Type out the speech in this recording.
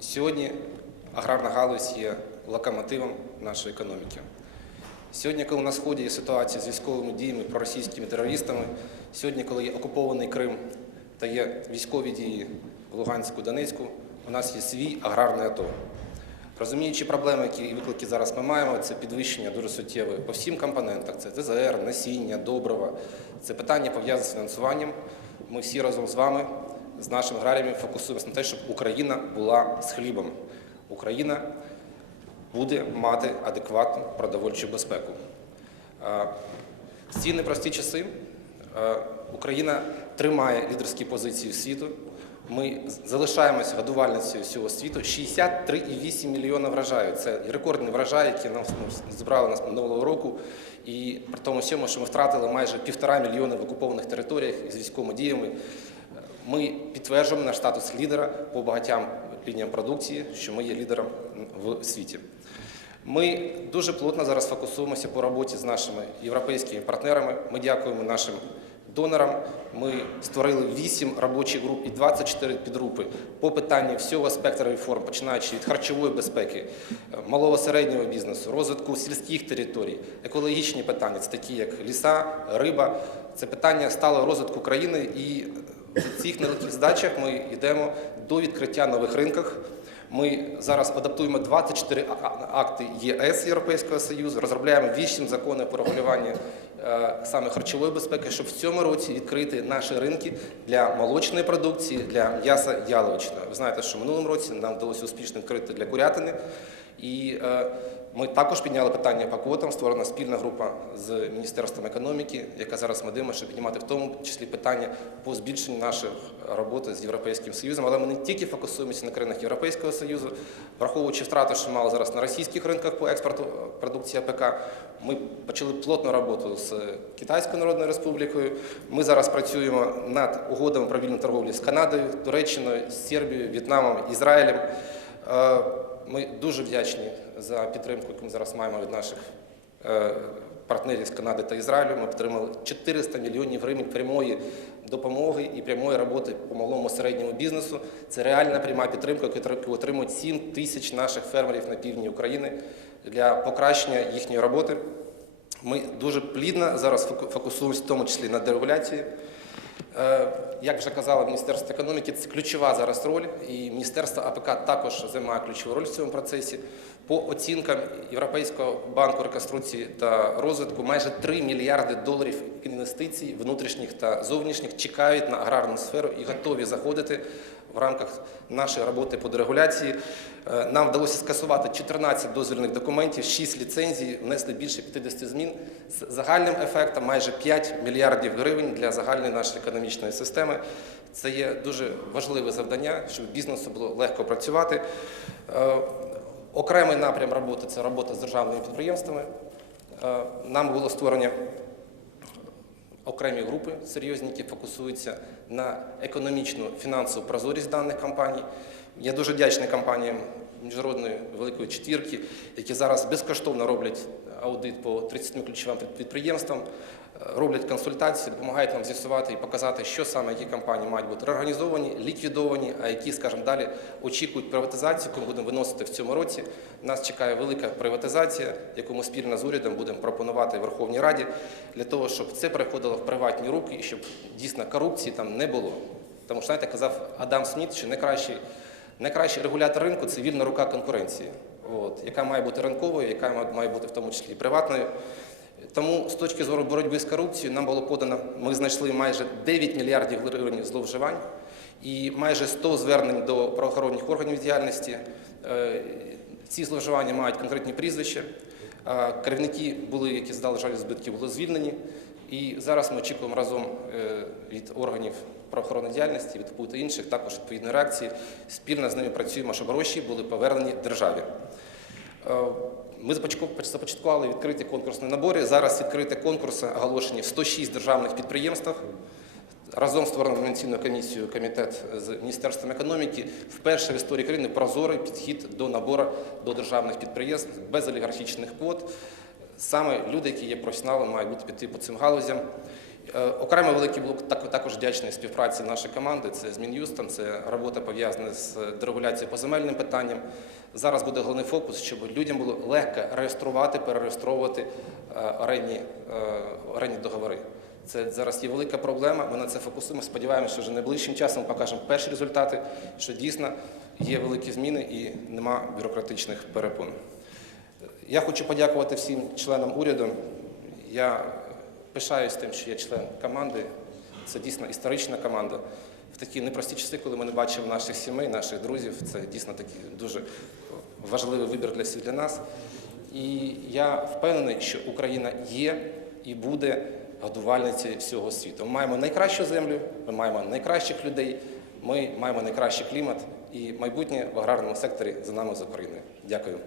Сьогодні аграрна галузь є локомотивом нашої економіки. Сьогодні, коли на сході є ситуація з військовими діями проросійськими терористами, сьогодні, коли є окупований Крим та є військові дії в Луганську, Донецьку, у нас є свій аграрний АТО. Розуміючи проблеми, які і виклики зараз ми маємо, це підвищення дуже суттєве по всім компонентах: це ТЗР, насіння, добрива, це питання пов'язане з фінансуванням. Ми всі разом з вами, з нашими аграріями, фокусуємося на те, щоб Україна була з хлібом. Україна буде мати адекватну продовольчу безпеку. В ці непрості часи Україна тримає лідерські позиції світу. Ми залишаємося годувальницею всього світу. 63,8 мільйона врожаю. Це рекордний врожай, який нам ну, зібрали нас минулого року. І при тому всьому, що ми втратили майже півтора мільйони в окупованих територіях з військовими діями. Ми підтверджуємо наш статус лідера по багатьом лініям продукції, що ми є лідером в світі. Ми дуже плотно зараз фокусуємося по роботі з нашими європейськими партнерами. Ми дякуємо нашим донорам. Ми створили 8 робочих груп і 24 підгрупи по питанню всього спектра реформ, починаючи від харчової безпеки, малого середнього бізнесу, розвитку сільських територій, екологічні питання, це такі як ліса, риба. Це питання сталого розвитку країни і в цих нелегких здачах ми йдемо до відкриття нових ринках. Ми зараз адаптуємо 24 а- а- акти ЄС Європейського Союзу, розробляємо 8 законів по регулюванню е, саме харчової безпеки, щоб в цьому році відкрити наші ринки для молочної продукції, для м'яса яловичного. Ви знаєте, що минулому році нам вдалося успішно відкрити для курятини. І е, ми також підняли питання по квотам. Створена спільна група з Міністерством економіки, яка зараз ми дивимося, щоб піднімати в тому числі питання по збільшенню нашої роботи з Європейським Союзом. Але ми не тільки фокусуємося на країнах Європейського Союзу, враховуючи втрати, що мало зараз на російських ринках по експорту продукції АПК. Ми почали плотну роботу з Китайською Народною Республікою. Ми зараз працюємо над угодами про вільну торговлю з Канадою, Туреччиною, Сербією, В'єтнамом, Ізраїлем. Е, Ми дуже вдячні за підтримку, яку ми зараз маємо від наших е, партнерів з Канади та Ізраїлю. Ми отримали 400 мільйонів гривень прямої допомоги і прямої роботи по малому середньому бізнесу. Це реальна пряма підтримка, яку отримують 7 тисяч наших фермерів на півдні України для покращення їхньої роботи. Ми дуже плідно зараз фокусуємося в тому числі на дерегуляції. Е, Як вже казала Міністерство економіки, це ключова зараз роль, і Міністерство АПК також займає ключову роль в цьому процесі. По оцінкам Європейського банку реконструкції та розвитку, майже 3 мільярди доларів інвестицій внутрішніх та зовнішніх чекають на аграрну сферу і готові заходити в рамках нашої роботи по дерегуляції. Е, Нам вдалося скасувати 14 дозвільних документів, 6 ліцензій, внесли більше 50 змін з загальним ефектом майже 5 мільярдів гривень для загальної нашої економічної системи. Це є дуже важливе завдання, щоб бізнесу було легко працювати. Е, Окремий напрям роботи це робота з державними підприємствами. Е, Нам було створення окремі групи серйозні, які фокусуються на економічну фінансову прозорість даних компаній. Я дуже вдячний компаніям міжнародної великої четвірки, які зараз безкоштовно роблять аудит по 30 ключовим підприємствам, роблять консультації, допомагають нам з'ясувати і показати, що саме які компанії мають бути реорганізовані, ліквідовані, а які, скажімо, далі очікують приватизацію, яку ми будемо виносити в цьому році. Нас чекає велика приватизація, яку ми спільно з урядом будемо пропонувати Верховній Раді для того, щоб це переходило в приватні руки і щоб дійсно корупції там не було. Тому що, знаєте, казав Адам Сміт, що найкращий, найкращий регулятор ринку це вільна рука конкуренції, от, яка має бути ринковою, яка має- бути в тому числі приватною. Тому з точки зору боротьби з корупцією нам було подано, ми знайшли майже 9 мільярдів гривень зловживань і майже 100 звернень до правоохоронних органів діяльності. Е, Ці зловживання мають конкретні прізвища. Е, Керівники були, які здали жаль збитків, були звільнені. І зараз ми очікуємо разом е, від органів правоохоронної діяльності, від ПУ та інших також відповідної реакції. Спільно з ними працюємо, щоб гроші були повернені державі. Е, Ми започатку- започаткували відкриті конкурсні набори. Зараз відкриті конкурси оголошені в 106 державних підприємствах. Разом створено організаційну комісію комітет з Міністерством економіки. Вперше в історії країни прозорий підхід до набору до державних підприємств без олігархічних квот. Саме люди, які є професіоналами, мають бути піти по цим галузям. Е, Окремо великий блок також вдячний співпраці нашої команди. Це з Мін'юстом, це робота пов'язана з дерегуляцією по земельним питанням. Зараз буде головний фокус, щоб людям було легко реєструвати, перереєстровувати е, орендні, е, орендні договори. Це зараз є велика проблема. Ми на це фокусуємо. Сподіваємося, що вже найближчим часом покажемо перші результати, що дійсно є великі зміни і нема бюрократичних перепон. Я хочу подякувати всім членам уряду. Я пишаюсь тим, що я член команди. Це дійсно історична команда. В такі непрості часи, коли ми не бачимо наших сімей, наших друзів, це дійсно такий дуже важливий вибір для всіх для нас. І я впевнений, що Україна є і буде годувальницею всього світу. Ми маємо найкращу землю, ми маємо найкращих людей, ми маємо найкращий клімат і майбутнє в аграрному секторі за нами з Україною. Дякую.